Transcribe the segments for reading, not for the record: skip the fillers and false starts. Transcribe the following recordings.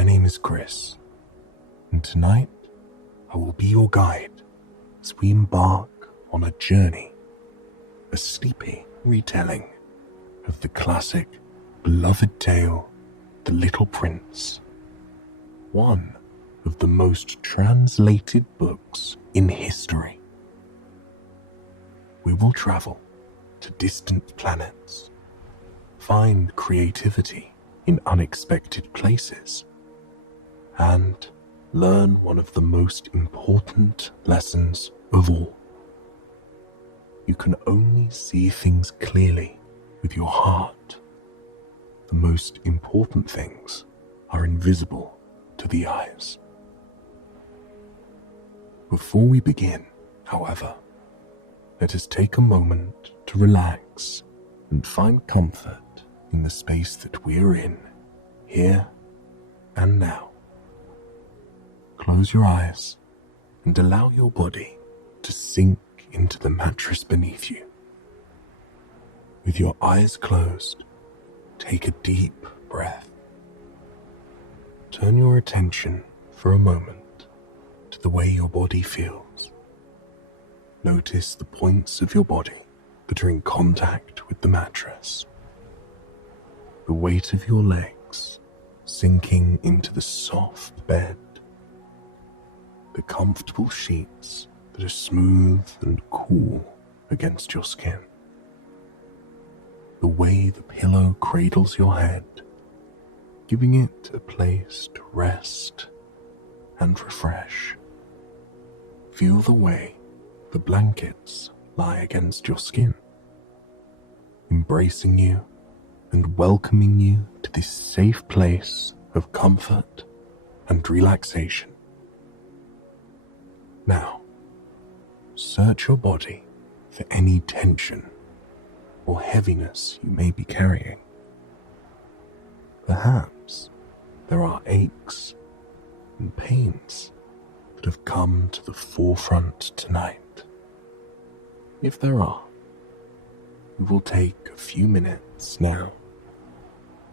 My name is Chris, and tonight I will be your guide as we embark on a journey, a sleepy retelling of the classic, beloved tale, The Little Prince, one of the most translated books in history. We will travel to distant planets, find creativity in unexpected places, and learn one of the most important lessons of all. You can only see things clearly with your heart. The most important things are invisible to the eyes. Before we begin, however, let us take a moment to relax and find comfort in the space that we're in, here and now. Close your eyes and allow your body to sink into the mattress beneath you. With your eyes closed, take a deep breath. Turn your attention for a moment to the way your body feels. Notice the points of your body that are in contact with the mattress. The weight of your legs sinking into the soft bed. The comfortable sheets that are smooth and cool against your skin. The way the pillow cradles your head, giving it a place to rest and refresh. Feel the way the blankets lie against your skin, embracing you and welcoming you to this safe place of comfort and relaxation. Now, search your body for any tension or heaviness you may be carrying. Perhaps there are aches and pains that have come to the forefront tonight. If there are, we will take a few minutes now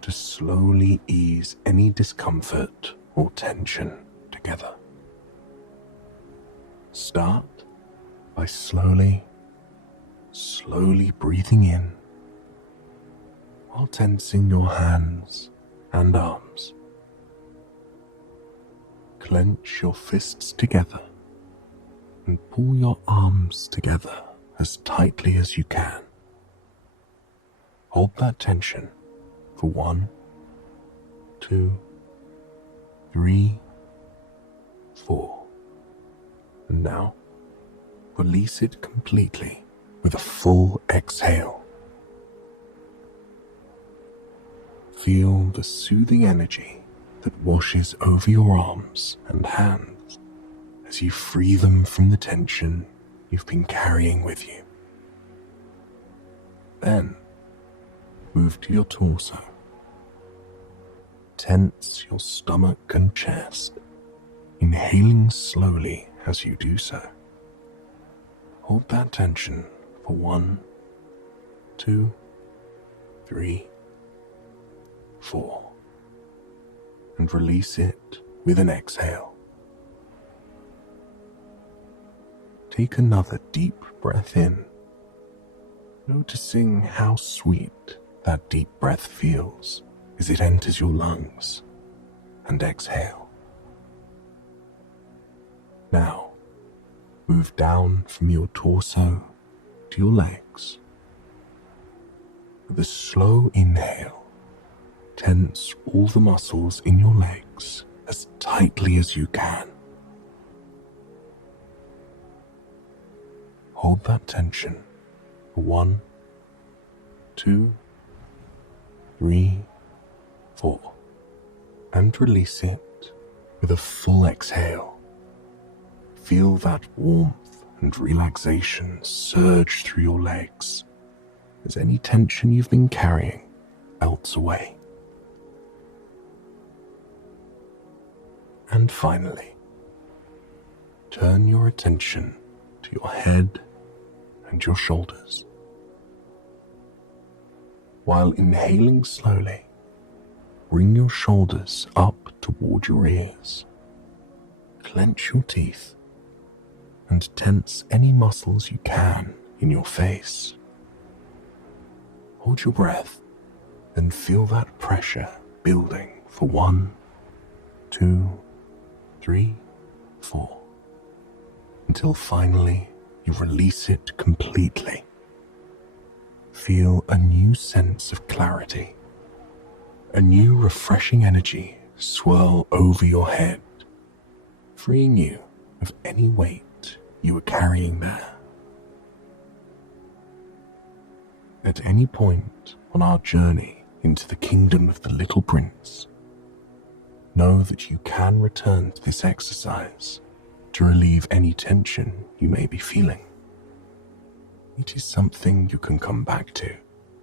to slowly ease any discomfort or tension together. Start by slowly breathing in while tensing your hands and arms. Clench your fists together and pull your arms together as tightly as you can. Hold that tension for 1, 2, 3, 4. And now, release it completely with a full exhale. Feel the soothing energy that washes over your arms and hands as you free them from the tension you've been carrying with you. Then, move to your torso. Tense your stomach and chest, inhaling slowly as you do so. Hold that tension for 1, 2, 3, 4, and release it with an exhale. Take another deep breath in, noticing how sweet that deep breath feels as it enters your lungs, and exhale. Now, move down from your torso to your legs. With a slow inhale, tense all the muscles in your legs as tightly as you can. Hold that tension for 1, 2, 3, 4, and release it with a full exhale. Feel that warmth and relaxation surge through your legs as any tension you've been carrying melts away. And finally, turn your attention to your head and your shoulders. While inhaling slowly, bring your shoulders up toward your ears. Clench your teeth and tense any muscles you can in your face. Hold your breath and feel that pressure building for 1, 2, 3, 4, until finally you release it completely. Feel a new sense of clarity, a new refreshing energy swirl over your head, freeing you of any weight you were carrying there. At any point on our journey into the kingdom of the Little Prince, know that you can return to this exercise to relieve any tension you may be feeling. It is something you can come back to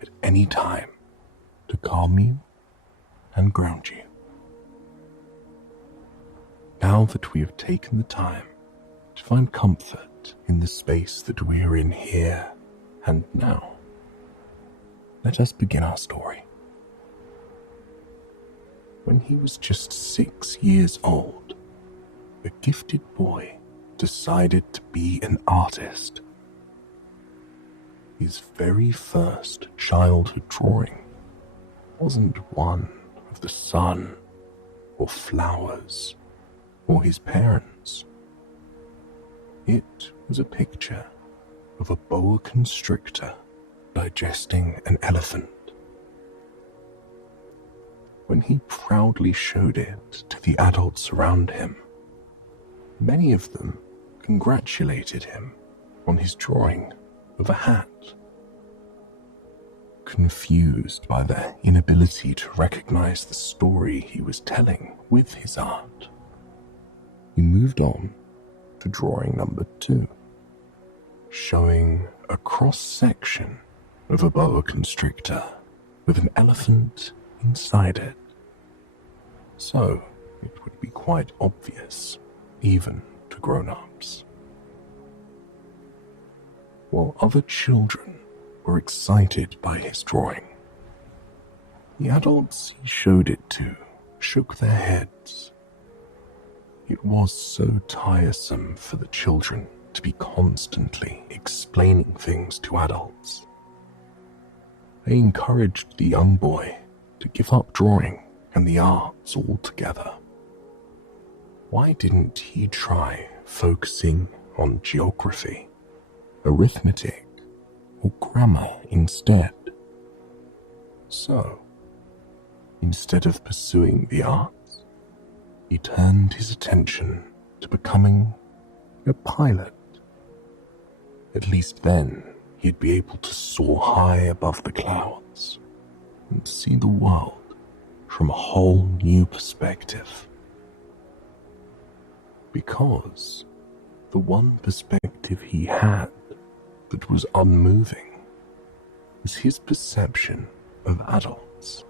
at any time to calm you and ground you. Now that we have taken the time to find comfort in the space that we are in here and now, let us begin our story. When he was just 6 years old, a gifted boy decided to be an artist. His very first childhood drawing wasn't one of the sun or flowers or his parents. It was a picture of a boa constrictor digesting an elephant. When he proudly showed it to the adults around him, many of them congratulated him on his drawing of a hat. Confused by their inability to recognize the story he was telling with his art, he moved on to drawing number 2, showing a cross-section of a boa constrictor with an elephant inside it. So it would be quite obvious, even to grown-ups. While other children were excited by his drawing, the adults he showed it to shook their heads. It was so tiresome for the children to be constantly explaining things to adults. They encouraged the young boy to give up drawing and the arts altogether. Why didn't he try focusing on geography, arithmetic, or grammar instead? So, instead of pursuing the arts, he turned his attention to becoming a pilot. At least then, he'd be able to soar high above the clouds and see the world from a whole new perspective. Because the one perspective he had that was unmoving was his perception of adults.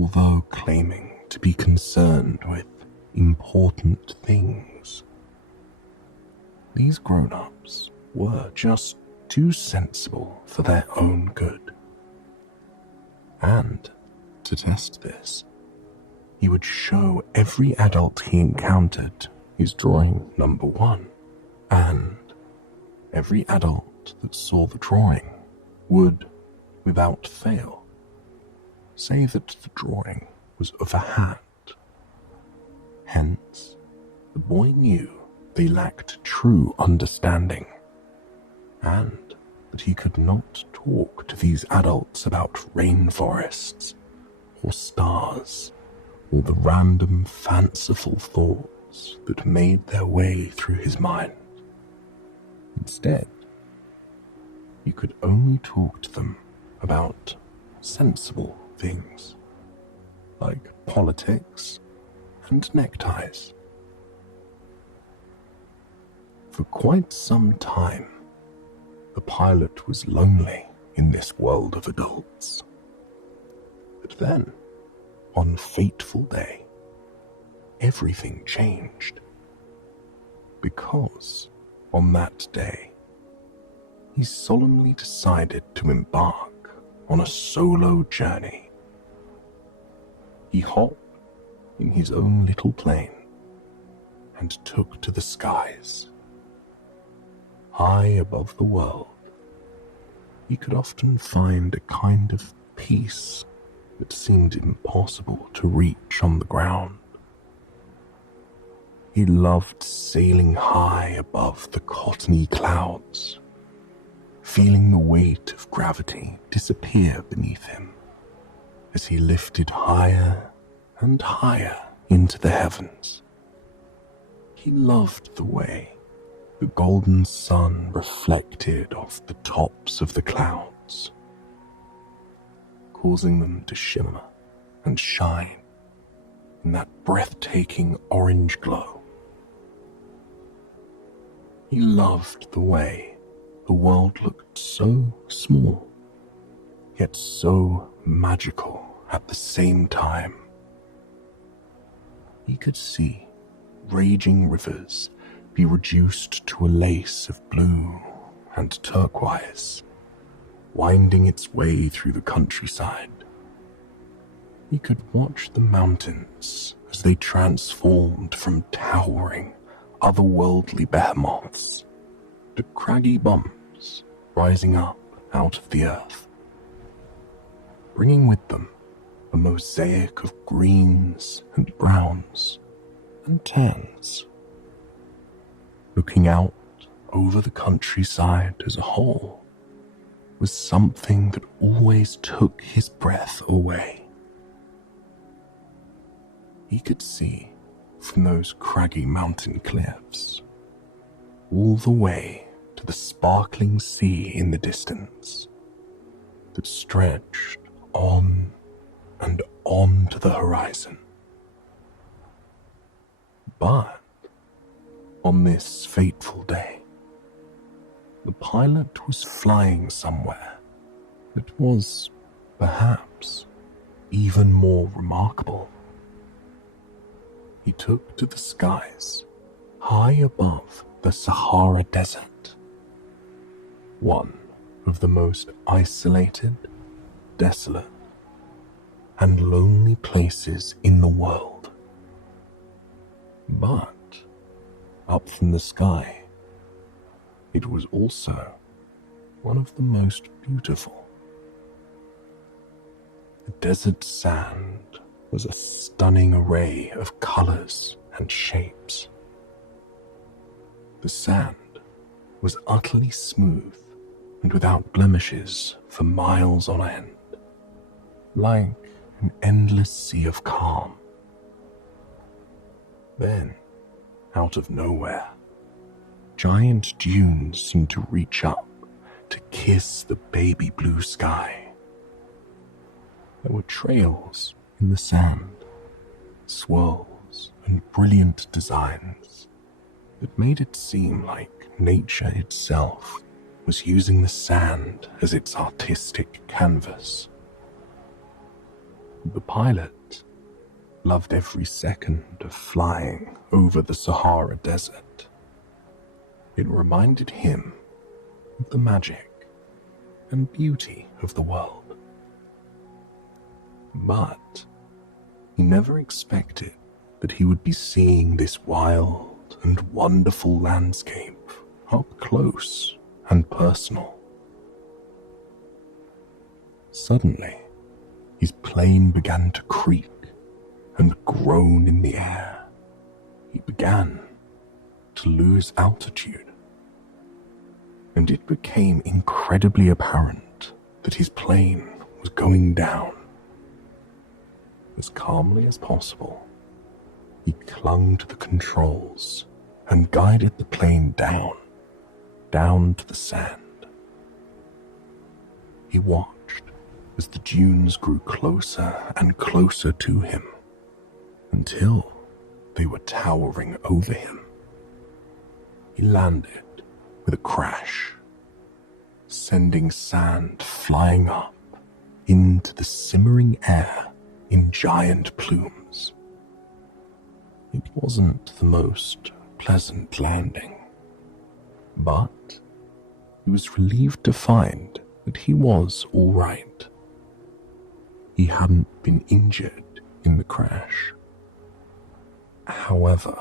Although claiming to be concerned with important things, these grown-ups were just too sensible for their own good. And to test this, he would show every adult he encountered his drawing number 1, and every adult that saw the drawing would, without fail, say that the drawing was of a hat. Hence, the boy knew they lacked true understanding, and that he could not talk to these adults about rainforests, or stars, or the random fanciful thoughts that made their way through his mind. Instead, he could only talk to them about sensible things, like politics and neckties. For quite some time, the pilot was lonely in this world of adults. But then, on a fateful day, everything changed. Because, on that day, he solemnly decided to embark on a solo journey he hopped in his own little plane and took to the skies. High above the world, he could often find a kind of peace that seemed impossible to reach on the ground. He loved sailing high above the cottony clouds, feeling the weight of gravity disappear beneath him as he lifted higher and higher into the heavens. He loved the way the golden sun reflected off the tops of the clouds, causing them to shimmer and shine in that breathtaking orange glow. He loved the way the world looked so small, yet so magical at the same time. He could see raging rivers be reduced to a lace of blue and turquoise, winding its way through the countryside. He could watch the mountains as they transformed from towering, otherworldly behemoths to craggy bumps rising up out of the earth, bringing with them a mosaic of greens and browns and tans. Looking out over the countryside as a whole was something that always took his breath away. He could see from those craggy mountain cliffs all the way to the sparkling sea in the distance that stretched on and on to the horizon. But on this fateful day, the pilot was flying somewhere that was, perhaps, even more remarkable. He took to the skies high above the Sahara Desert, one of the most isolated, desolate, and lonely places in the world. But up from the sky, it was also one of the most beautiful. The desert sand was a stunning array of colors and shapes. The sand was utterly smooth and without blemishes for miles on end, like an endless sea of calm. Then, out of nowhere, giant dunes seemed to reach up to kiss the baby blue sky. There were trails in the sand, swirls and brilliant designs that made it seem like nature itself was using the sand as its artistic canvas. The pilot loved every second of flying over the Sahara Desert. It reminded him of the magic and beauty of the world. But he never expected that he would be seeing this wild and wonderful landscape up close and personal. Suddenly, his plane began to creak and groan in the air. He began to lose altitude, and it became incredibly apparent that his plane was going down. As calmly as possible, he clung to the controls and guided the plane down to the sand. He watched as the dunes grew closer and closer to him, until they were towering over him. He landed with a crash, sending sand flying up into the simmering air in giant plumes. It wasn't the most pleasant landing, but he was relieved to find that he was all right. He hadn't been injured in the crash. However,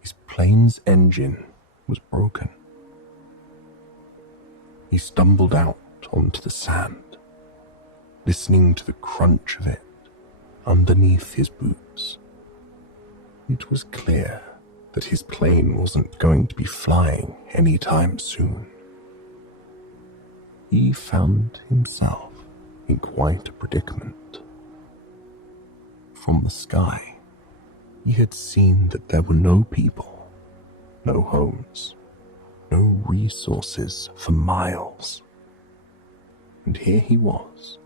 his plane's engine was broken. He stumbled out onto the sand, listening to the crunch of it underneath his boots. It was clear that his plane wasn't going to be flying anytime soon. He found himself in quite a predicament. From the sky, he had seen that there were no people, no homes, no resources for miles. And here he was,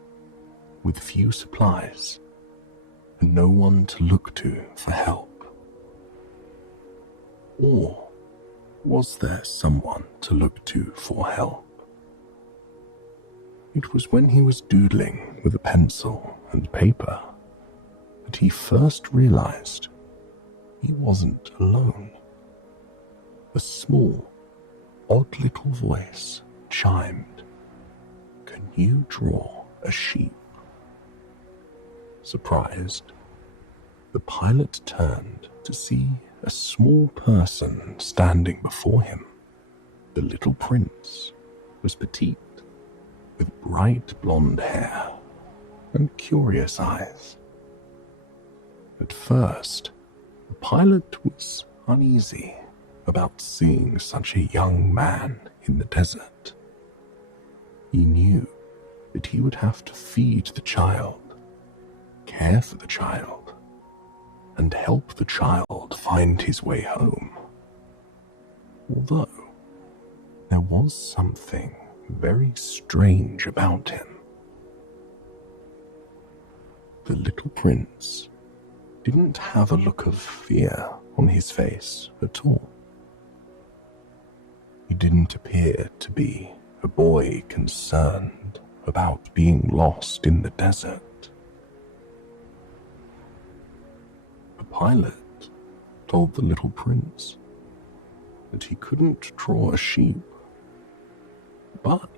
with few supplies, and no one to look to for help. Or was there someone to look to for help? It was when he was doodling with a pencil and paper that he first realized he wasn't alone. A small, odd little voice chimed, "Can you draw a sheep?" Surprised, the pilot turned to see a small person standing before him. The little prince was petite, with bright blonde hair and curious eyes. At first, the pilot was uneasy about seeing such a young man in the desert. He knew that he would have to feed the child, care for the child, and help the child find his way home. Although there was something very strange about him. The little prince didn't have a look of fear on his face at all. He didn't appear to be a boy concerned about being lost in the desert. The pilot told the little prince that he couldn't draw a sheep, but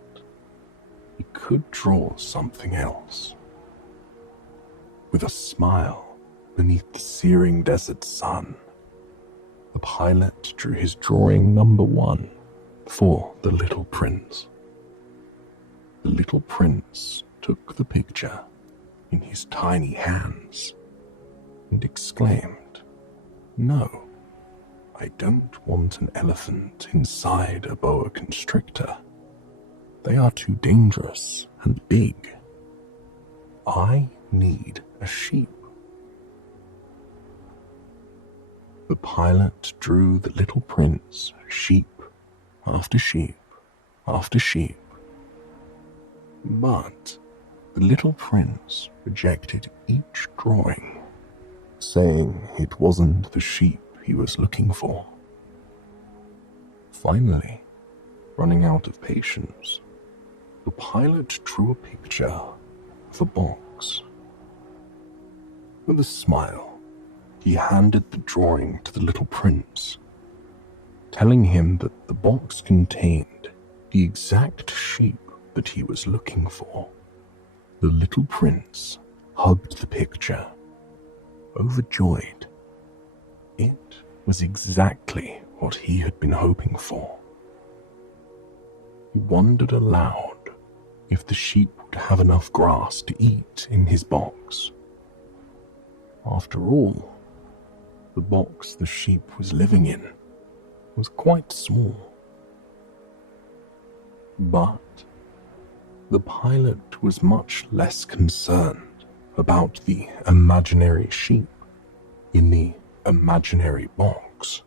he could draw something else. With a smile beneath the searing desert sun, the pilot drew his drawing number 1 for the little prince. The little prince took the picture in his tiny hands and exclaimed, "No, I don't want an elephant inside a boa constrictor. They are too dangerous and big. I need a sheep." The pilot drew the little prince sheep after sheep after sheep. But the little prince rejected each drawing, saying it wasn't the sheep he was looking for. Finally, running out of patience, the pilot drew a picture of a box. With a smile, he handed the drawing to the little prince, telling him that the box contained the exact sheep that he was looking for. The little prince hugged the picture, overjoyed. It was exactly what he had been hoping for. He wondered aloud if the sheep would have enough grass to eat in his box. After all, the box the sheep was living in was quite small. But the pilot was much less concerned about the imaginary sheep in the imaginary box.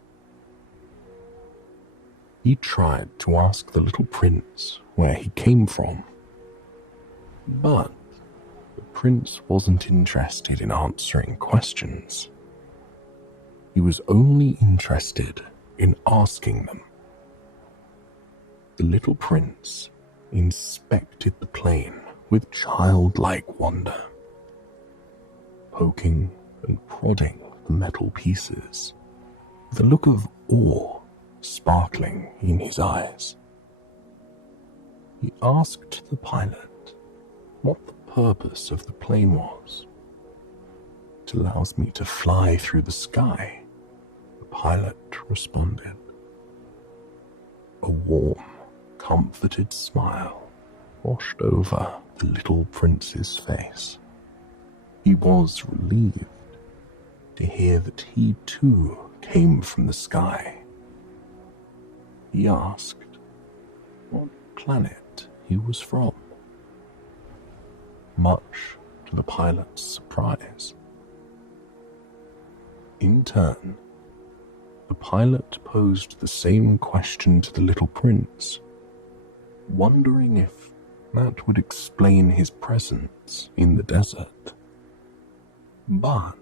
He tried to ask the little prince where he came from, but the prince wasn't interested in answering questions. He was only interested in asking them. The little prince inspected the plane with childlike wonder, poking and prodding the metal pieces, with a look of awe sparkling in his eyes. He asked the pilot what the purpose of the plane was. It allows me to fly through the sky, the pilot responded. A warm, comforted smile washed over the little prince's face. He was relieved to hear that he too came from the sky. He asked what planet he was from, much to the pilot's surprise. In turn, the pilot posed the same question to the little prince, wondering if that would explain his presence in the desert. But,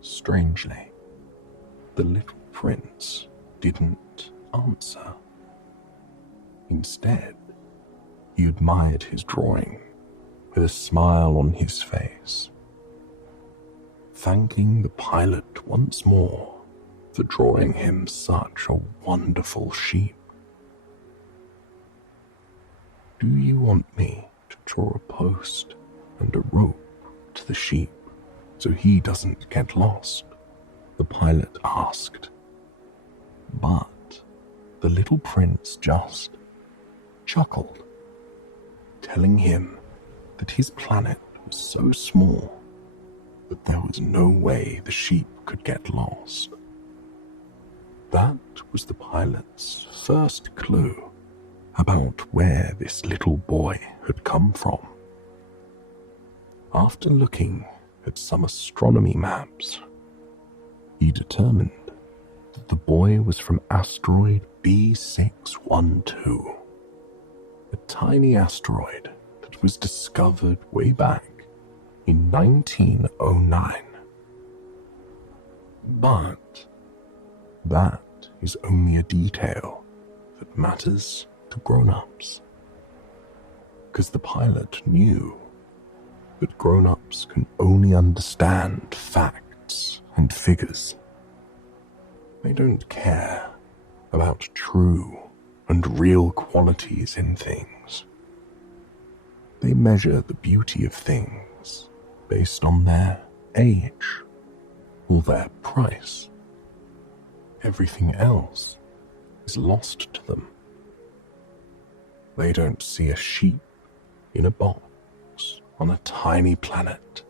strangely, the little prince didn't answer. Instead, he admired his drawing with a smile on his face, thanking the pilot once more for drawing him such a wonderful sheep. Do you want me to draw a post and a rope to the sheep so he doesn't get lost? The pilot asked. But the little prince just chuckled, telling him that his planet was so small that there was no way the sheep could get lost. That was the pilot's first clue about where this little boy had come from. After looking at some astronomy maps, he determined that the boy was from asteroid B612, a tiny asteroid that was discovered way back in 1909. But that is only a detail that matters to grown-ups, because the pilot knew that grown-ups can only understand facts and figures. They don't care about true and real qualities in things. They measure the beauty of things based on their age or their price. Everything else is lost to them. They don't see a sheep in a box on a tiny planet.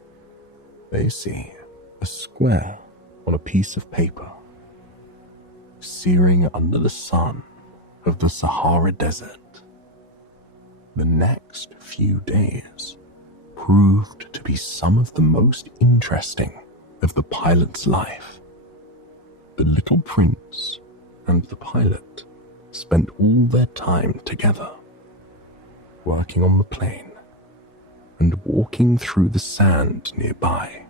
They see a square on a piece of paper, searing under the sun of the Sahara Desert. The next few days proved to be some of the most interesting of the pilot's life. The little prince and the pilot spent all their time together, working on the plane and walking through the sand nearby.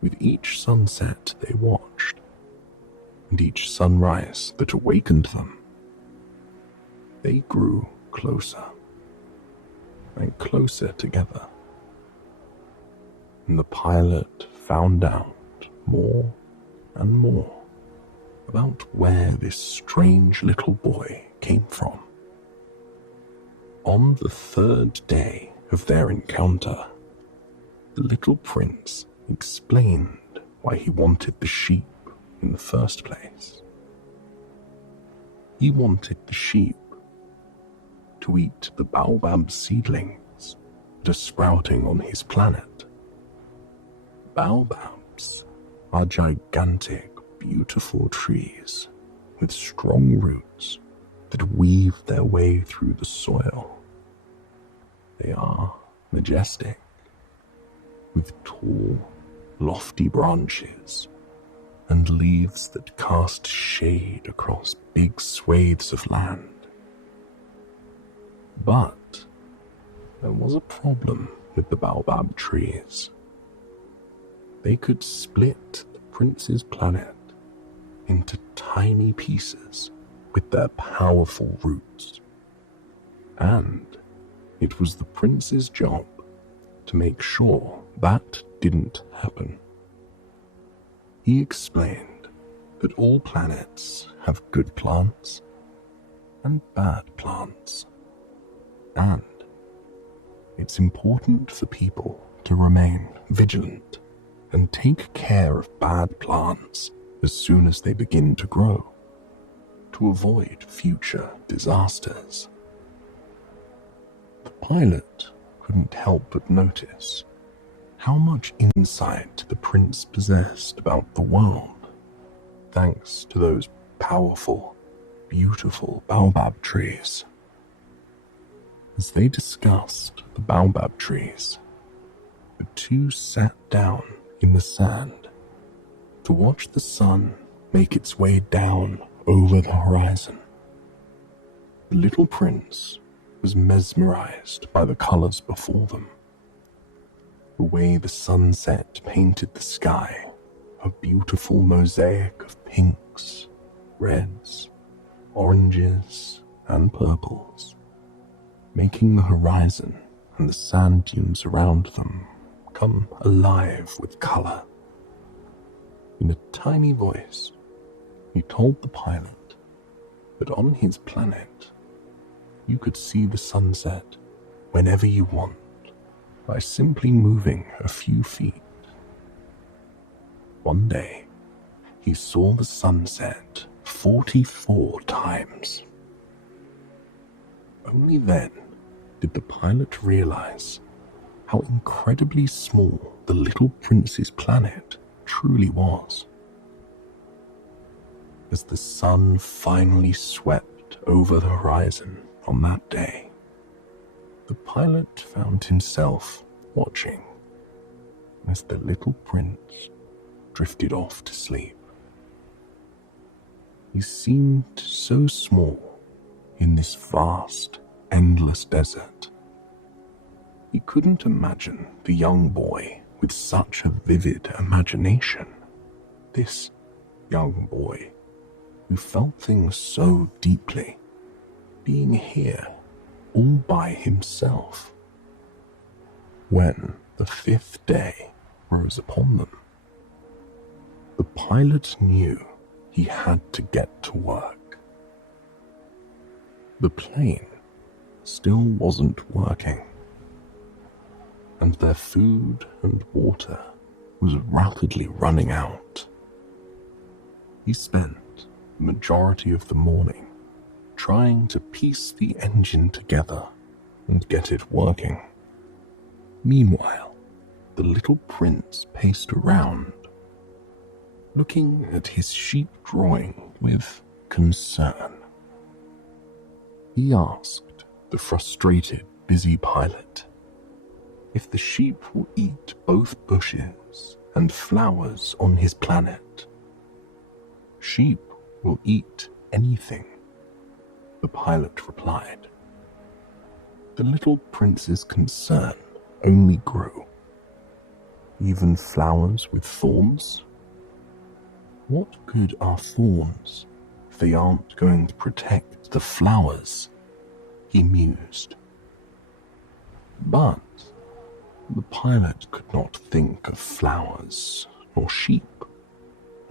With each sunset they watched, and each sunrise that awakened them, they grew closer and closer together. And the pilot found out more and more about where this strange little boy came from. On the third day of their encounter, the little prince explained why he wanted the sheep in the first place. He wanted the sheep to eat the baobab seedlings that are sprouting on his planet. Baobabs are gigantic, beautiful trees with strong roots that weave their way through the soil. They are majestic, with tall, lofty branches and leaves that cast shade across big swathes of land. But there was a problem with the baobab trees. They could split the prince's planet into tiny pieces with their powerful roots. And it was the prince's job to make sure that didn't happen. He explained that all planets have good plants and bad plants, and it's important for people to remain vigilant and take care of bad plants as soon as they begin to grow, to avoid future disasters. The pilot couldn't help but notice how much insight the prince possessed about the world, thanks to those powerful, beautiful baobab trees. As they discussed the baobab trees, the two sat down in the sand to watch the sun make its way down over the horizon. The little prince was mesmerized by the colors before them. The way the sunset painted the sky, a beautiful mosaic of pinks, reds, oranges, and purples, making the horizon and the sand dunes around them come alive with color. In a tiny voice, he told the pilot that on his planet, you could see the sunset whenever you want by simply moving a few feet. One day, he saw the sunset 44 times. Only then did the pilot realize how incredibly small the little prince's planet truly was. As the sun finally swept over the horizon on that day, the pilot found himself watching as the little prince drifted off to sleep. He seemed so small in this vast, endless desert. He couldn't imagine the young boy with such a vivid imagination. This young boy who felt things so deeply, being here all by himself. When the fifth day rose upon them, the pilot knew he had to get to work. The plane still wasn't working, and their food and water was rapidly running out. He spent the majority of the morning trying to piece the engine together and get it working. Meanwhile, the little prince paced around, looking at his sheep drawing with concern. He asked the frustrated, busy pilot if the sheep will eat both bushes and flowers on his planet. Sheep will eat anything, the pilot replied. The little prince's concern only grew. Even flowers with thorns? What good are thorns if they aren't going to protect the flowers? He mused. But the pilot could not think of flowers, nor sheep,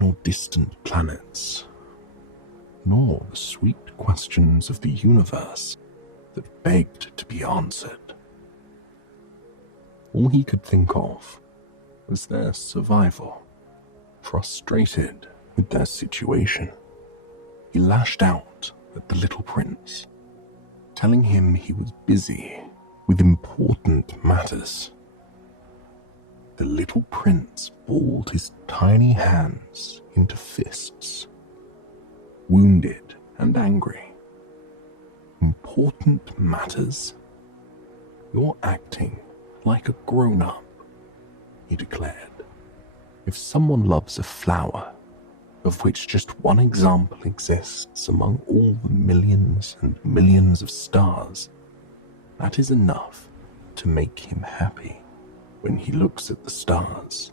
nor distant planets, nor the sweet questions of the universe that begged to be answered. All he could think of was their survival. Frustrated with their situation, he lashed out at the little prince, telling him he was busy with important matters. The little prince balled his tiny hands into fists, wounded and angry. Important matters? You're acting like a grown-up, he declared. If someone loves a flower, of which just one example exists among all the millions and millions of stars, that is enough to make him happy when he looks at the stars.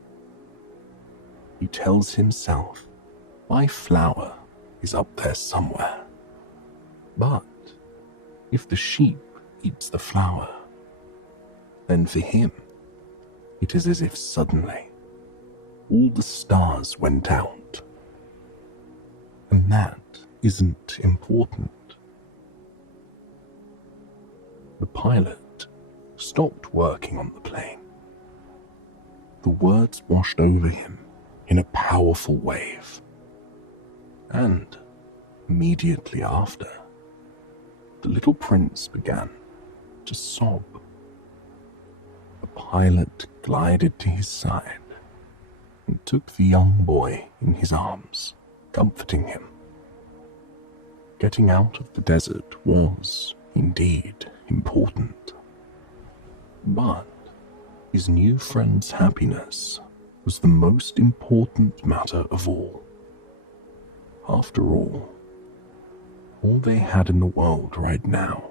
He tells himself, my flower is up there somewhere. But if the sheep eats the flower, then for him, it is as if suddenly all the stars went out. And that isn't important. The pilot stopped working on the plane. the words washed over him in a powerful wave. And immediately after, the little prince began to sob. The pilot glided to his side and took the young boy in his arms, comforting him. Getting out of the desert was, indeed, important. But his new friend's happiness was the most important matter of all. After all they had in the world right now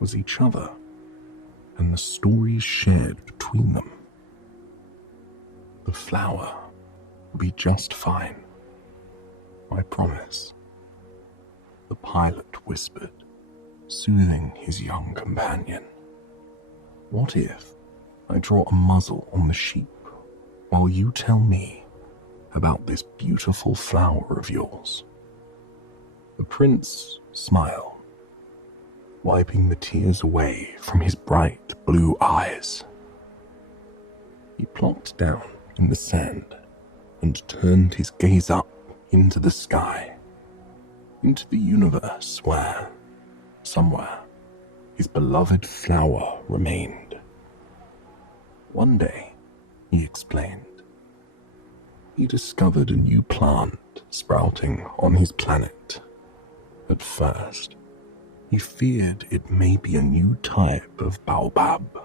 was each other and the stories shared between them. The flower will be just fine, I promise, the pilot whispered, soothing his young companion. What if I draw a muzzle on the sheep while you tell me about this beautiful flower of yours? The prince smiled, wiping the tears away from his bright blue eyes. He plopped down in the sand and turned his gaze up into the sky, into the universe where, somewhere, his beloved flower remained. One day, he explained, he discovered a new plant sprouting on his planet. At first, he feared it may be a new type of baobab.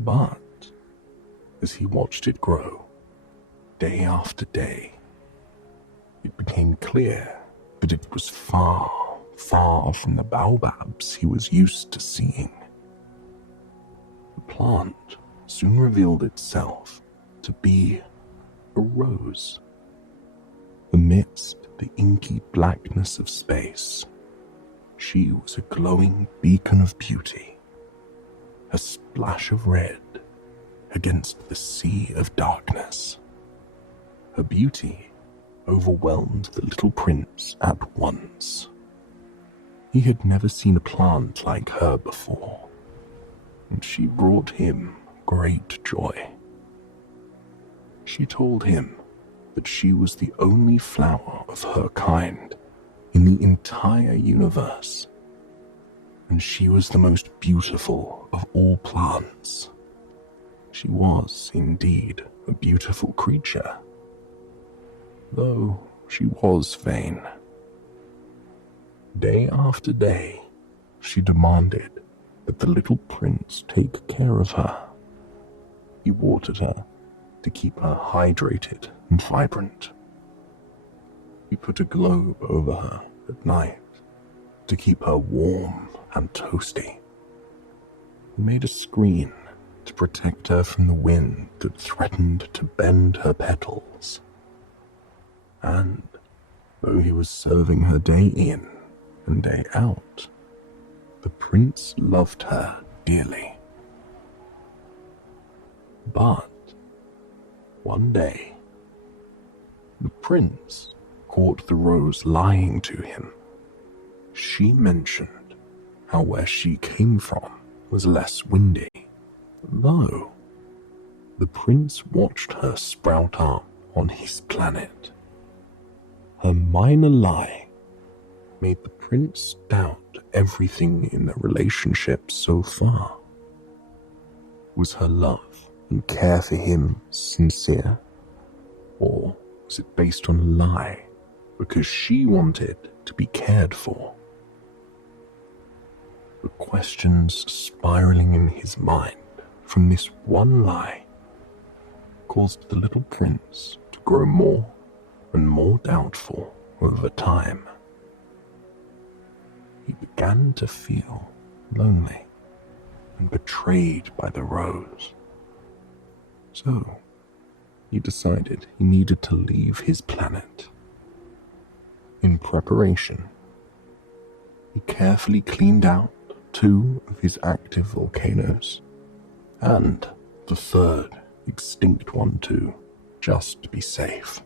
But as he watched it grow, day after day, it became clear that it was far, far from the baobabs he was used to seeing. The plant soon revealed itself to be a rose. Amidst the inky blackness of space, she was a glowing beacon of beauty, a splash of red against the sea of darkness. Her beauty overwhelmed the little prince at once. He had never seen a plant like her before, and she brought him great joy. She told him that she was the only flower of her kind in the entire universe, and she was the most beautiful of all plants. She was indeed a beautiful creature, though she was vain. Day after day, she demanded that the little prince take care of her. He watered her to keep her hydrated and vibrant. He put a globe over her at night to keep her warm and toasty. He made a screen to protect her from the wind that threatened to bend her petals. And though he was serving her day in and day out, the prince loved her dearly. But one day, the prince caught the rose lying to him. She mentioned how where she came from was less windy, though the prince watched her sprout up on his planet. Her minor lie made the prince doubt everything in their relationship so far. Was her love and care for him sincere? Or was it based on a lie because she wanted to be cared for? The questions spiraling in his mind from this one lie caused the little prince to grow more and more doubtful over time. He began to feel lonely and betrayed by the rose. So, he decided he needed to leave his planet. In preparation, he carefully cleaned out 2 of his active volcanoes, and the 3rd extinct one too, just to be safe.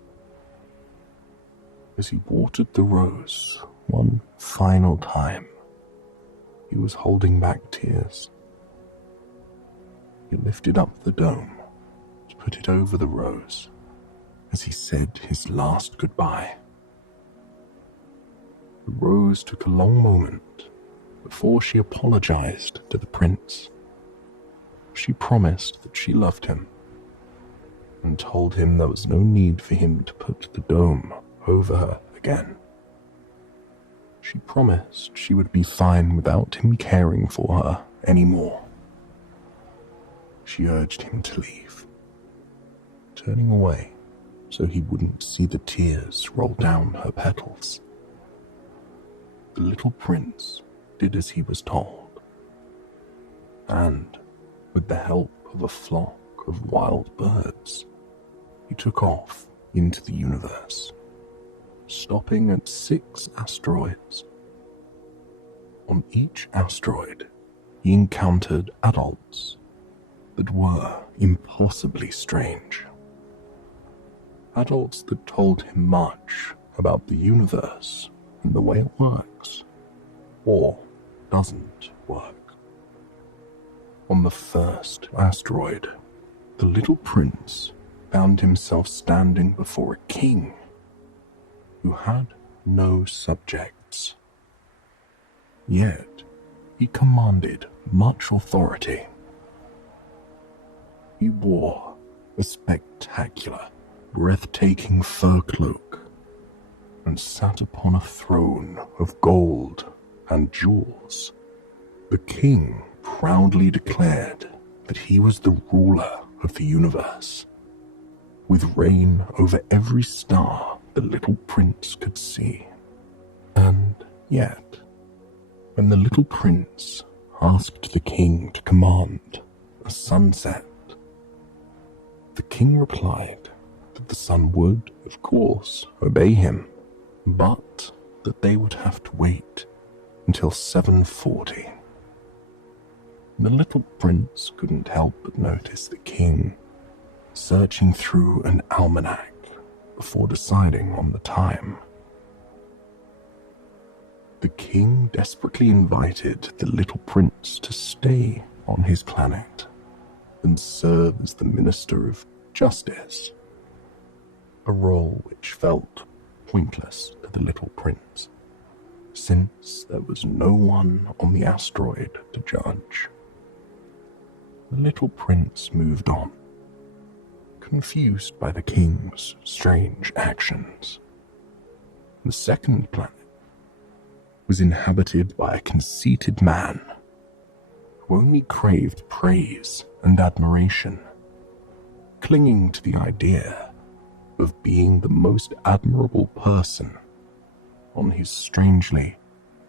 As he watered the rose one final time, he was holding back tears. He lifted up the dome put it over the rose as he said his last goodbye. The rose took a long moment before she apologized to the prince. She promised that she loved him and told him there was no need for him to put the dome over her again. She promised she would be fine without him caring for her anymore. She urged him to leave, turning away so he wouldn't see the tears roll down her petals. The little prince did as he was told, and with the help of a flock of wild birds, he took off into the universe, stopping at 6 asteroids. On each asteroid, he encountered adults that were impossibly strange. Adults that told him much about the universe and the way it works, or doesn't work. On the first asteroid, the little prince found himself standing before a king who had no subjects. Yet, he commanded much authority. He wore a spectacular, breathtaking fur cloak and sat upon a throne of gold and jewels. The king proudly declared that he was the ruler of the universe, with reign over every star the little prince could see. And yet, when the little prince asked the king to command a sunset, the king replied that the sun would, of course, obey him, but that they would have to wait until 7:40. The little prince couldn't help but notice the king searching through an almanac before deciding on the time. The king desperately invited the little prince to stay on his planet and serve as the Minister of Justice, a role which felt pointless to the little prince, since there was no one on the asteroid to judge. The little prince moved on, confused by the king's strange actions. The second planet was inhabited by a conceited man who only craved praise and admiration, clinging to the idea of being the most admirable person on his strangely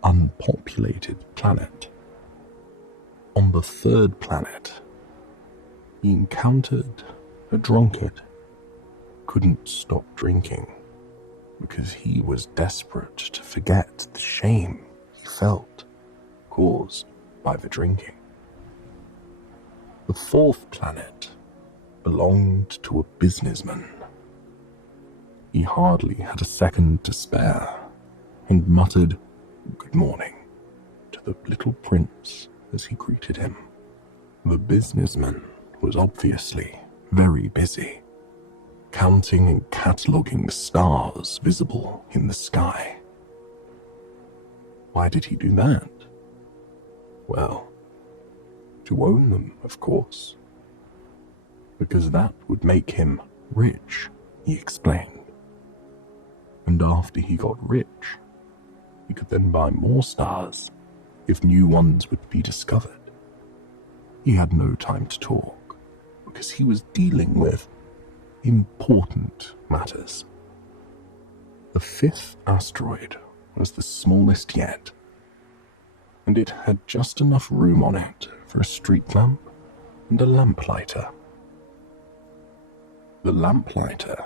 unpopulated planet. On the third planet, he encountered a drunkard who couldn't stop drinking because he was desperate to forget the shame he felt caused by the drinking. The fourth planet belonged to a businessman. He hardly had a second to spare and muttered "Good morning" to the little prince as he greeted him. The businessman was obviously very busy, counting and cataloguing the stars visible in the sky. Why did he do that? Well, to own them, of course. Because that would make him rich, he explained. And after he got rich, he could then buy more stars if new ones would be discovered. He had no time to talk because he was dealing with important matters. The fifth asteroid was the smallest yet, and it had just enough room on it for a street lamp and a lamplighter. The lamplighter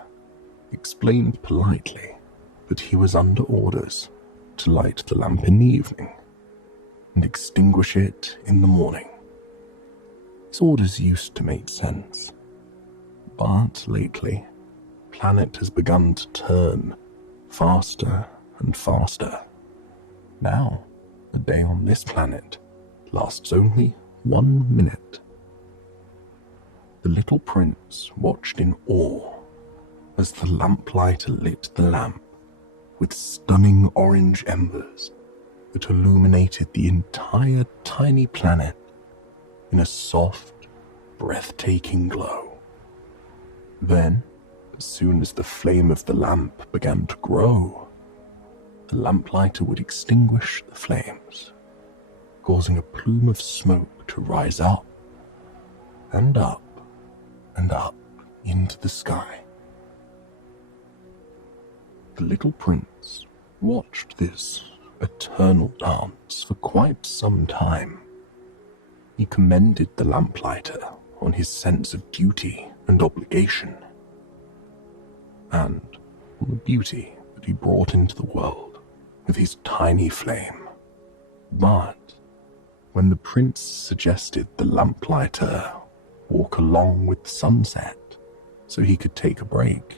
explained politely that he was under orders to light the lamp in the evening and extinguish it in the morning. His orders used to make sense, but lately, the planet has begun to turn faster and faster. Now, a day on this planet lasts only 1 minute. The little prince watched in awe as the lamplighter lit the lamp with stunning orange embers that illuminated the entire tiny planet in a soft, breathtaking glow. Then, as soon as the flame of the lamp began to grow, the lamplighter would extinguish the flames, causing a plume of smoke to rise up and up and up into the sky. The little prince watched this eternal dance for quite some time. He commended the lamplighter on his sense of duty and obligation, and on the beauty that he brought into the world with his tiny flame. But when the prince suggested the lamplighter walk along with the sunset so he could take a break,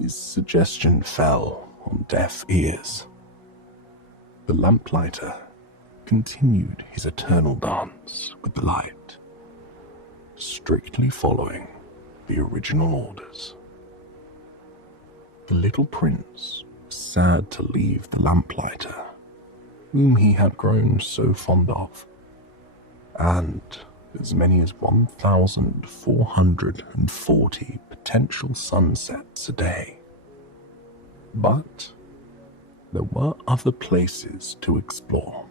his suggestion fell on deaf ears. The lamplighter continued his eternal dance with the light, strictly following the original orders. The little prince was sad to leave the lamplighter, whom he had grown so fond of, and as many as 1,440 potential sunsets a day. But there were other places to explore.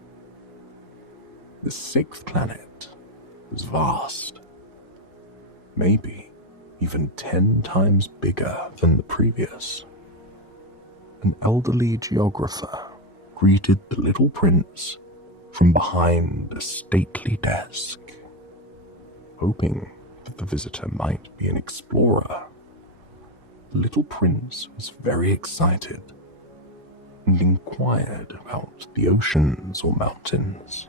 The 6th planet was vast, maybe even 10 times bigger than the previous. An elderly geographer greeted the little prince from behind a stately desk, hoping that the visitor might be an explorer. The little prince was very excited and inquired about the oceans or mountains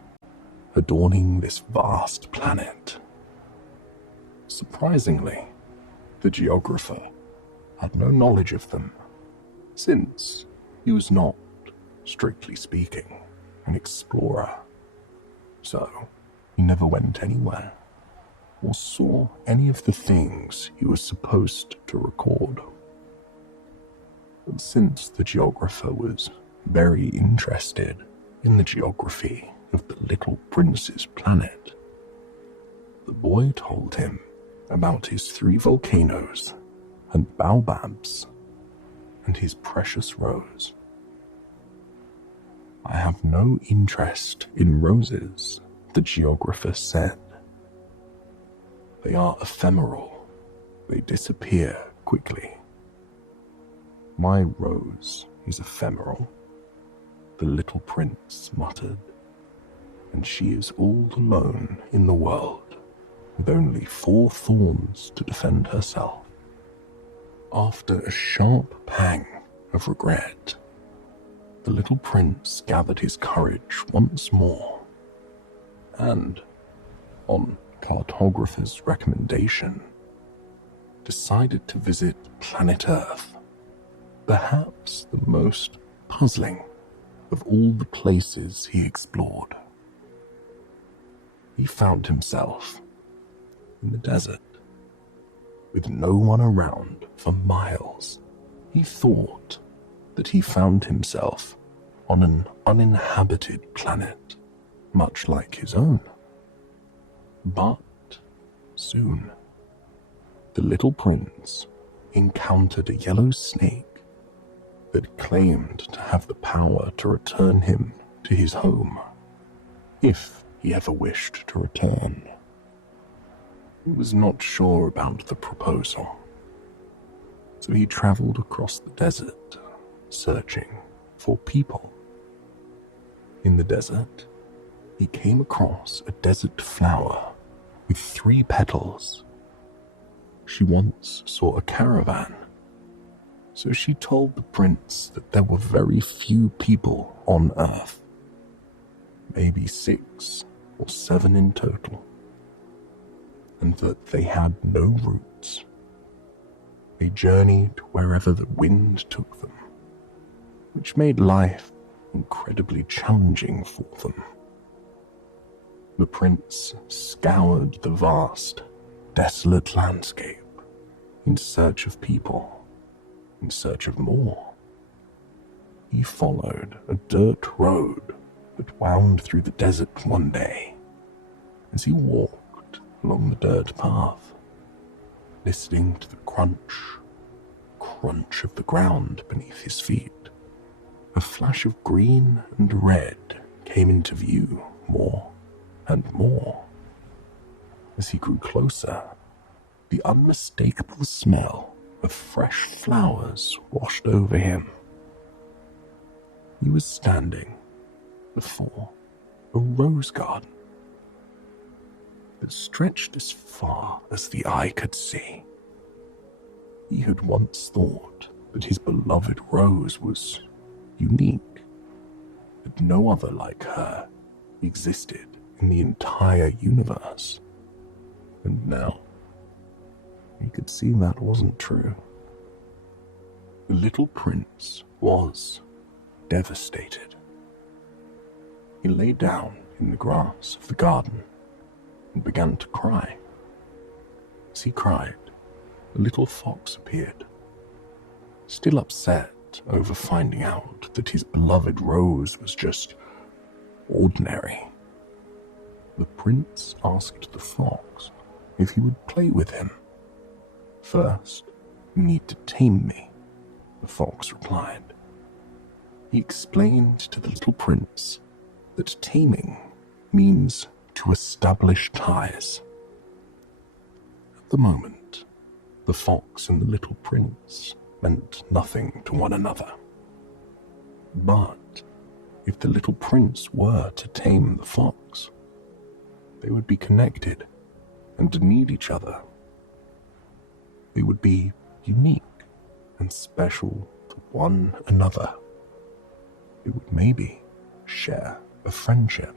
adorning this vast planet. Surprisingly, the geographer had no knowledge of them, since he was not, strictly speaking, an explorer. So he never went anywhere or saw any of the things he was supposed to record. But since the geographer was very interested in the geography of the little prince's planet, the boy told him about his 3 volcanoes and baobabs and his precious rose. "I have no interest in roses," the geographer said. "They are ephemeral. They disappear quickly." "My rose is ephemeral," the little prince muttered, "and she is all alone in the world, with only 4 thorns to defend herself." After a sharp pang of regret, the little prince gathered his courage once more, and, on cartographer's recommendation, decided to visit planet Earth, perhaps the most puzzling of all the places he explored. He found himself in the desert, with no one around for miles. He thought that he found himself on an uninhabited planet, much like his own. But soon, the little prince encountered a yellow snake that claimed to have the power to return him to his home, if he ever wished to return. He was not sure about the proposal, so he traveled across the desert, searching for people. In the desert, he came across a desert flower with 3 petals. She once saw a caravan, so she told the prince that there were very few people on Earth, maybe 6 or 7 in total, and that they had no roots. They journeyed wherever the wind took them, which made life incredibly challenging for them. The prince scoured the vast, desolate landscape, in search of people, in search of more. He followed a dirt road that wound through the desert one day. As he walked along the dirt path, listening to the crunch of the ground beneath his feet, a flash of green and red came into view more and more. As he grew closer, the unmistakable smell of fresh flowers washed over him. He was standing before a rose garden that stretched as far as the eye could see. He had once thought that his beloved Rose was unique, that no other like her existed in the entire universe. And now, he could see that wasn't true. The little prince was devastated. He lay down in the grass of the garden and began to cry. As he cried, a little fox appeared, still upset over finding out that his beloved Rose was just ordinary. The prince asked the fox if he would play with him. "First, you need to tame me," the fox replied. He explained to the little prince that taming means to establish ties. At the moment, the fox and the little prince meant nothing to one another. But if the little prince were to tame the fox, they would be connected and need each other. They would be unique and special to one another. They would maybe share a friendship.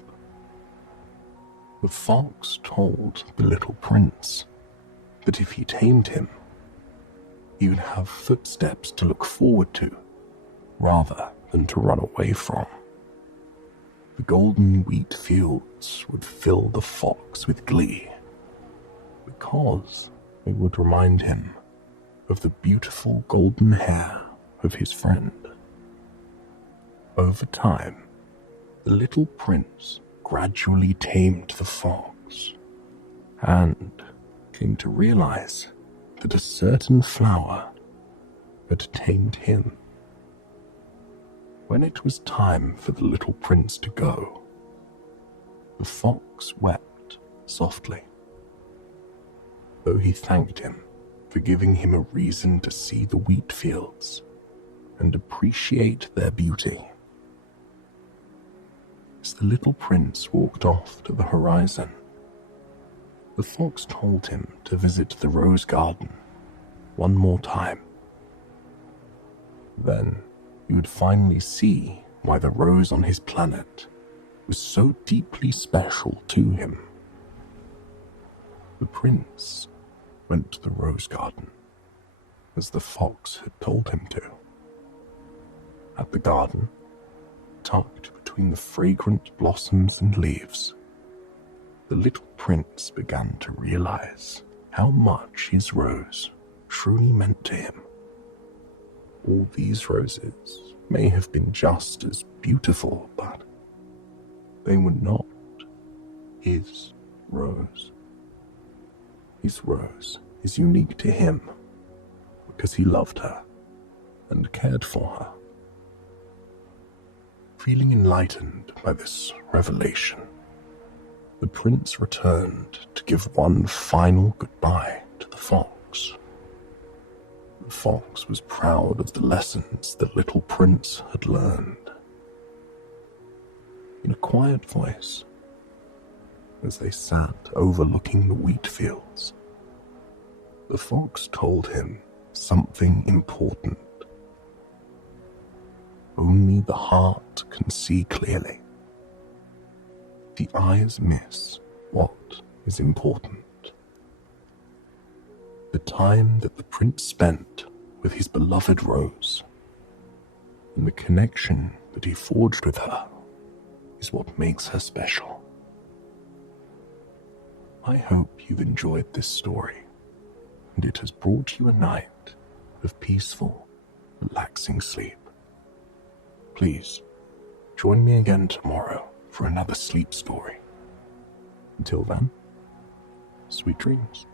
The fox told the little prince that if he tamed him, he would have footsteps to look forward to, rather than to run away from. The golden wheat fields would fill the fox with glee, because they would remind him of the beautiful golden hair of his friend. Over time, the little prince gradually tamed the fox, and came to realize that a certain flower had tamed him. When it was time for the little prince to go, the fox wept softly, though he thanked him for giving him a reason to see the wheat fields and appreciate their beauty. As the little prince walked off to the horizon, the fox told him to visit the rose garden one more time. Then he would finally see why the rose on his planet was so deeply special to him. The prince went to the rose garden, as the fox had told him to. At the garden, tucked between the fragrant blossoms and leaves, the little prince began to realize how much his rose truly meant to him. All these roses may have been just as beautiful, but they were not his rose. His rose is unique to him because he loved her and cared for her. Feeling enlightened by this revelation, the prince returned to give one final goodbye to the fox. The fox was proud of the lessons the little prince had learned. In a quiet voice, as they sat overlooking the wheat fields, the fox told him something important. Only the heart can see clearly. The eyes miss what is important. The time that the prince spent with his beloved Rose, and the connection that he forged with her, is what makes her special. I hope you've enjoyed this story, and it has brought you a night of peaceful, relaxing sleep. Please, join me again tomorrow for another sleep story. Until then, sweet dreams.